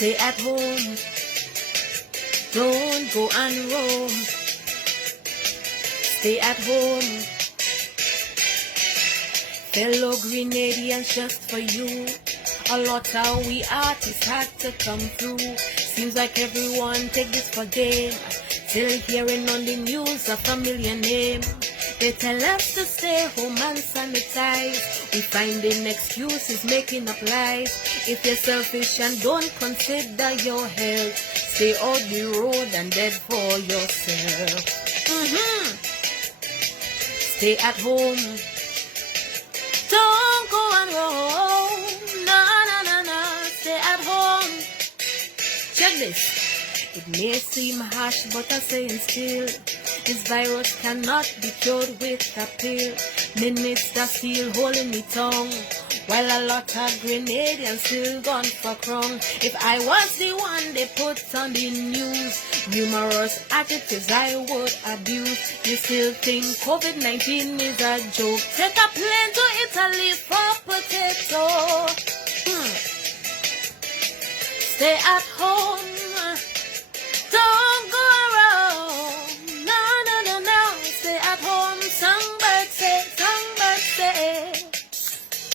Stay at home. Don't go and roam. Stay at home. Fellow Grenadians, just for you. A lot of we artists had to come through. Seems like everyone take this for game. Still hearing on the news a familiar name. They tell us to stay home and sanitize. We finding excuses, making up lies. If you're selfish and don't consider your health, stay out the road and dead for yourself. Stay at home. Don't go and roam. No. Stay at home. Check this. It may seem harsh, but I'm saying still, this virus cannot be cured with a pill. Minutes are still holding me tongue, while a lot of Grenadians still gone for crumb. If I was the one they put on the news, numerous adjectives I would abuse. You still think COVID-19 is a joke? Take a plane to Italy for potato. Stay at home.